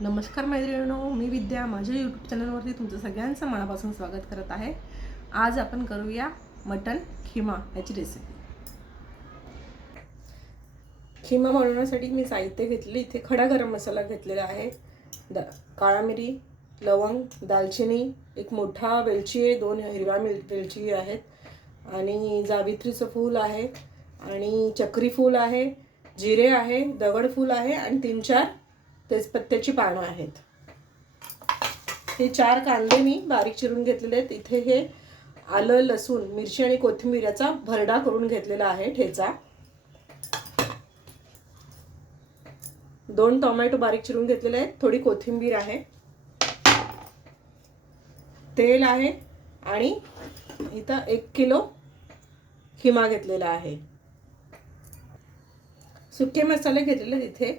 नमस्कार मैत्रिणींनो, मी विद्या माझ्या यूट्यूब चॅनलवरती तुमचं सगळ्यांचं मनापासून स्वागत करत आहे। आज आपण करूया मटन खिमा याची रेसिपी। खिमा बनवण्यासाठी मी साहित्य घेतले। इथे खडा गरम मसाला घेतलेला आहे, काळा मिरी, लवंग, दालचिनी, एक मोठा वेलची आहे, 2 हिरव्या वेलची आहेत आणि जावित्रीचं फूल आहे आणि चक्री फूल आहे, जिरे आहे, दगड फूल आहे आणि 3-4 तेजपत्त्याची पानं आहेत। हे 4 कांदे मी बारीक चिरून घेतलेले आहेत। इथे हे आलं, लसूण, मिरची आणि कोथिंबीर याचा भरडा करून घेतलेला आहे, ठेचा। 2 टोमॅटो बारीक चिरून घेतलेले आहेत, थोडी कोथिंबीर आहे, तेल आहे आणि इथं 1 किलो खिमा घेतलेला आहे। सुके मसाले घेतलेले इथे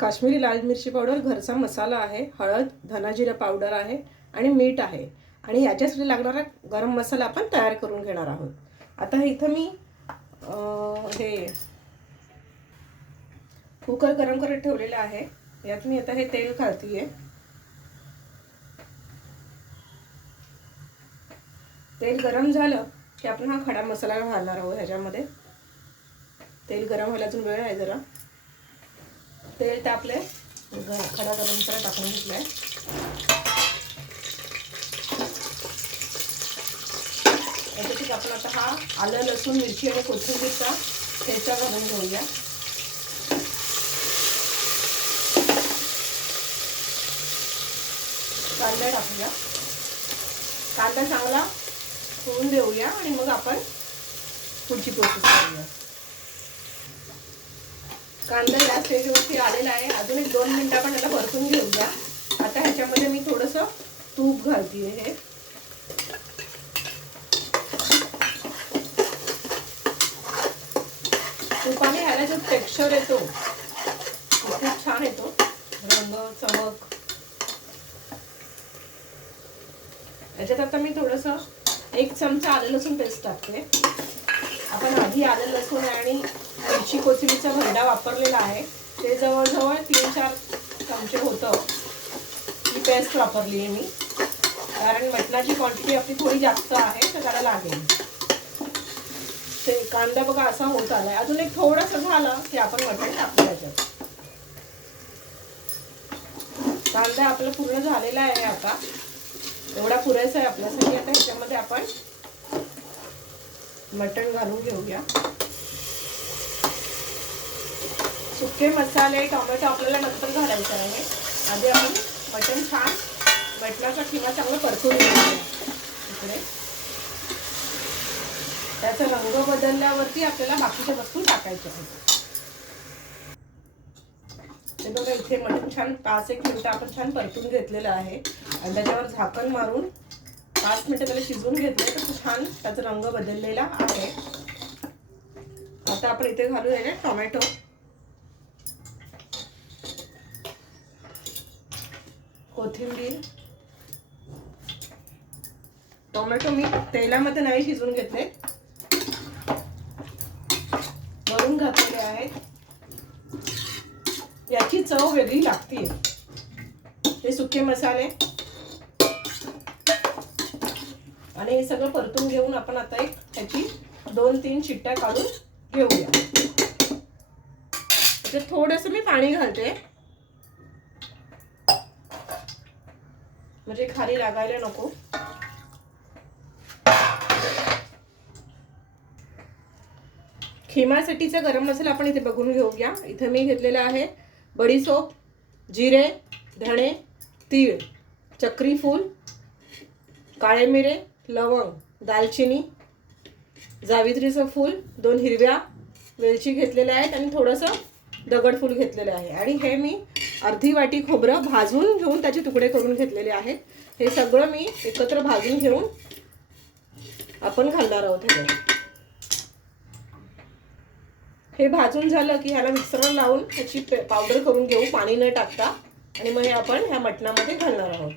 काश्मीरी लाल मिरची पावडर, घरचा मसाला आहे, हळद, धना जिरा पावडर आहे आणि मीठ आहे आणि याच्यासाठी लागणारा गरम मसाला आपण तयार करून घेणार आहोत। आता इथं मी हे कुकर गरम करत ठेवलेला आहे। यात मी आता हे तेल घालतीये। तेल गरम झालं की आपण हा खडा मसाला घालणार आहोत। ह्याच्यामध्ये तेल गरम व्हायला अजून वेळ आहे जरा। तेल तापले, खडा गरम मसाला टाकून घेतलाय। याच्यात आपण आता हा आलं, लसूण, मिरची आणि कोथिंबीरचा ठेचा घालून घेऊया। कांदा टाकूया, कांदा चांगला होऊन देऊया आणि मग आपण पुढची प्रोसेस करूया। कांदा या स्टेजवरती आलेला आहे। अजून 1-2 मिनिटं आपण याला परतून घेऊया। आता ह्याच्यामध्ये मी थोडंसं तूप घालतीये। हे तुपाने ह्याला जो टेक्स्चर येतो खूप छान येतो, रंग, चमक। याच्यात आता मी थोडंसं 1 चमचा आलं लसूण पेस्ट टाकते। आपण आधी आलं लसूण आणि मिरची कोथिंबीरचा भरडा वापरलेला आहे, ते जवळजवळ 3-4 चमचे होतं। ही पेस्ट वापरली आहे मी, कारण मटणाची क्वांटिटी आपली थोडी जास्त आहे तर त्याला लागेल। ते कांदा बघा असा होत आलाय, अजून एक थोडंसं झालं की आपण मटण टाकूया याच्यात। कांदा आपला पूर्ण झालेला आहे, आता एवढा पुरेसा आहे आपल्यासाठी। आता ह्याच्यामध्ये आपण मटण घालून घेऊया। सुके मसाले, टोमॅटो आपल्याला नंतर घालायचं आहे। आधी आपण मटण छान, मटणाचा खिमा चांगला परतून घेऊया। इकडे त्याचा रंग बदलल्यावरती आपल्याला बाकीच्या वस्तू टाकायच्या आहेत। हे बघा, इथे मटण छान 5-1 मिनिटं आपण छान परतून घेतलेलं आहे आणि त्याच्यावर झाकण मारून 5 मिनिटं त्याला शिजवून घेतले तर छान त्याचा रंग बदललेला आहे। आता आपण इथे घालूया टोमॅटो, कोथिंबीर। टोमॅटो मी तेलामध्ये नाही शिजवून घेतले, वरून घातलेले आहेत। याची चव वेगळी लागते। हे सुके मसाले आणि हे सगळं परतून घेऊन आपण आता ह्याची 2-3 शिट्ट्या काढून घेऊया। त्याच्यात थोडंसं मी पाणी घालते, म्हणजे खाली लागायला नको। खिमासाठीचा गरम मसाला आपण इथे बघून घेऊया। इथे मी घेतलेला आहे बडीशोप, जिरे, धणे, तीळ, चक्री फूल, काळे मिरे, लवंग, दालचिनी, जावित्रीचं फूल, 2 हिरव्या वेलची घेतलेल्या आहेत आणि थोडंसं दगड फूल घेतलेलं आहे। आणि हे मी अर्धी वाटी खोबरं भाजून घेऊन त्याचे तुकडे करून घेतलेले आहेत। हे सगळं मी एकत्र भाजून घेऊन आपण घालणार आहोत। हे भाजून झालं की ह्याला मिक्सरला लावून त्याची पावडर करून घेऊ, पाणी न टाकता, आणि मग हे आपण ह्या मटणामध्ये घालणार आहोत।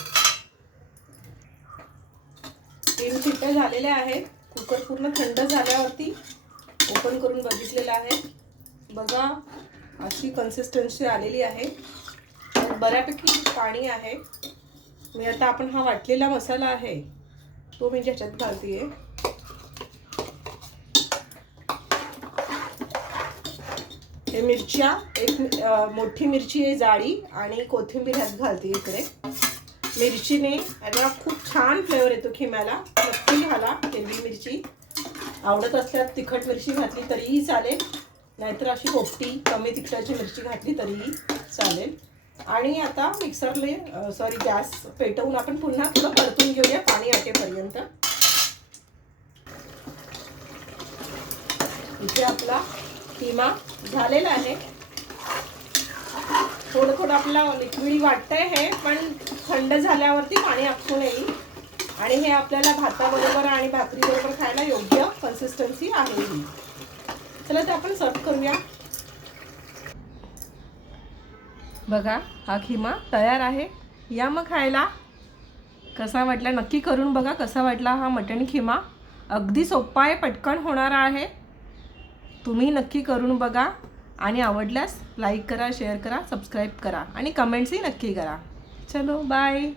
3 शिट्ट्या झालेल्या आहेत। कुकर पूर्ण थंड झाल्यावरती ओपन करून बघितलेलं आहे। बघा, अशी कन्सिस्टन्सी आलेली आहे। बऱ्यापैकी पाणी आहे. मी आता आपण हा वाटलेला मसाला आहे तो मी ह्याच्यात घालते. हे मिरच्या, एक मोठी मिरची आहे जाडी आणि कोथिंबीर ह्यात घालते इकडे. मिरचीने याला खूप छान फ्लेवर येतो खिम्याला. नक्की घाला हिरवी मिरची. आवडत असल्यास तिखट मिरची घातली तरीही चालेल, नाहीतर अशी पोपटी कमी तिखटाची मिरची घातली तरीही चालेल. आणि आता गॅस पेटवून आपण पुन्हा थोडं परतून घेऊया पाणी आटेपर्यंत. इथे आपला किमा झालेला आहे. थोडं आपल्याला लिक्विड वाटतंय हे, पण थंड झाल्यावरती पाणी आपसून येईल आणि हे आपल्याला भाताबरोबर आणि भाकरीबरोबर खायला योग्य कन्सिस्टन्सी आहे ही. चला तर आपण सर्व करूया. बघा हा खिमा तयार आहे. या मग खायला. कसा वाटला नक्की करून बघा. कसा वाटला हा मटण खिमा. अगदी सोपा आहे, पटकन होणारा आहे. तुम्ही नक्की करून बघा आणि आवडल्यास लाईक करा, शेअर करा, सबस्क्राईब करा आणि कमेंट्सही नक्की करा. चलो बाय.